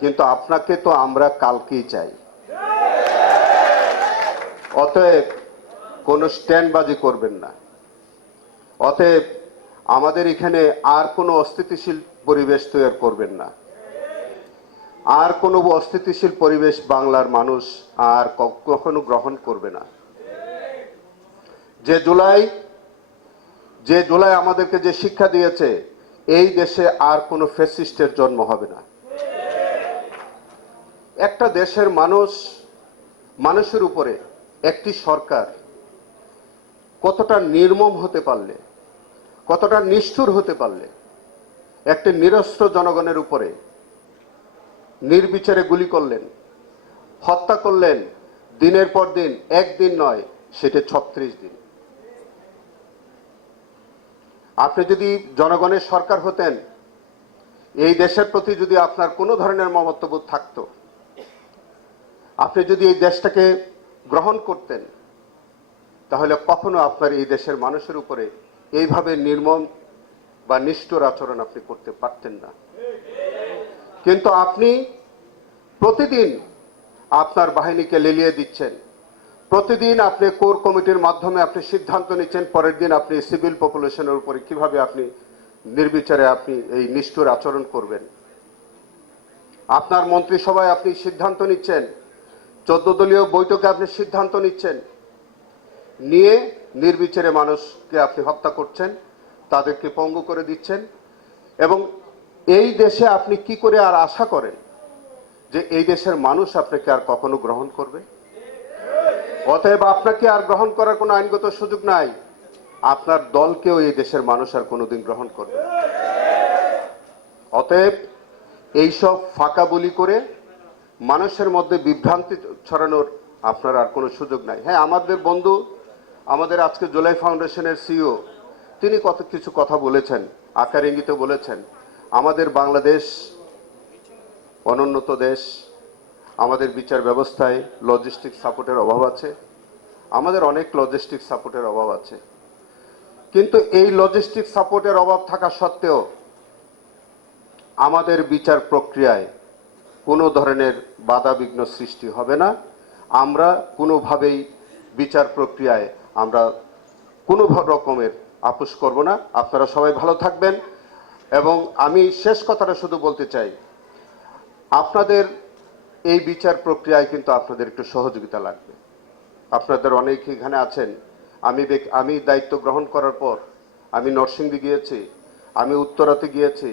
কিন্তু আপনাকে তো আমরা কালকেই চাই। অতএব কোনো স্ট্যান্ডবাজি করবেন না। অতএব আমাদের এখানে আর কোনো অস্থিতিশীল পরিবেশ তৈরি করবেন না। আর কোনো অস্থিতিশীল পরিবেশ বাংলার মানুষ আর কখনো গ্রহণ করবে না। যে জুলাই আমাদেরকে যে শিক্ষা দিয়েছে, এই দেশে আর কোনো ফ্যাসিস্টের জন্ম হবে না। একটা দেশের মানুষের উপরে একটি সরকার কতটা নির্মম হতে পারলে, কতটা নিষ্ঠুর হতে পারলে, একটি নিরস্ত্র জনগণের উপরে নির্বিচারে গুলি করলেন, হত্যা করলেন, দিনের পর দিন, একদিন নয়, সেটা 36 দিন। আপনি যদি জনগণের সরকার হতেন, এই দেশের প্রতি যদি আপনার কোনো ধরনের মমত্ববোধ থাকতো, আপনি যদি এই দেশটাকে গ্রহণ করতেন, তাহলে কখনো আপনার এই দেশের মানুষের উপরে এইভাবে নির্মম বা নিষ্ঠুর আচরণ আপনি করতে পারতেন না। কিন্তু আপনি প্রতিদিন আপনার বাহিনীকে লেলিয়ে দিচ্ছেন, প্রতিদিন আপনি কোর কমিটির মাধ্যমে আপনি সিদ্ধান্ত নিচ্ছেন, পরের দিন আপনি সিভিল পপুলেশনের উপরে কিভাবে আপনি নির্বিচারে আপনি এই নিষ্ঠুর আচরণ করবেন। আপনার মন্ত্রিসভায় আপনি সিদ্ধান্ত নিচ্ছেন, 14 দলীয় বৈঠকে আপনি সিদ্ধান্ত নিচ্ছেন, নিয়ে নির্বিচারে মানুষকে আপনি হত্যা করছেন, তাদেরকে পঙ্গু করে দিচ্ছেন। এবং এই দেশে আপনি কি করে আর আশা করেন যে এই দেশের মানুষ আপনাকে আর কখনো গ্রহণ করবে? অতএব আপনাকে আর গ্রহণ করার কোনো আইনগত সুযোগ নাই। আপনার দলকেও এই দেশের মানুষ আর কোনোদিন গ্রহণ করবে। অতএব এইসব ফাঁকা বলি করে মানুষের মধ্যে বিভ্রান্তি ছড়ানোর আপনার আর কোনো সুযোগ নাই। হ্যাঁ, আমাদের বন্ধু, আমাদের আজকে জুলাই ফাউন্ডেশনের সিইও, তিনি কত কিছু কথা বলেছেন, আকার ইঙ্গিতে বলেছেন। আমাদের বাংলাদেশ অনুন্নত দেশ, আমাদের বিচার ব্যবস্থায় লজিস্টিক সাপোর্টের অভাব আছে, আমাদের অনেক লজিস্টিক সাপোর্টের অভাব আছে। কিন্তু এই লজিস্টিক সাপোর্টের অভাব থাকা সত্ত্বেও আমাদের বিচার প্রক্রিয়ায় কোনো ধরনের বাধাবিঘ্ন সৃষ্টি হবে না। আমরা কোনোভাবেই বিচার প্রক্রিয়ায় আমরা কোনো রকমের আপোষ করব না। আপনারা সবাই ভালো থাকবেন। এবং আমি শেষ কথাটা শুধু বলতে চাই, আপনাদের এই বিচার প্রক্রিয়ায় কিন্তু আপনাদের একটু সহযোগিতা লাগবে। আপনাদের অনেক এখানে আছেন। আমি দায়িত্ব গ্রহণ করার পর আমি নরসিংদী গিয়েছি, আমি উত্তরাতে গিয়েছি,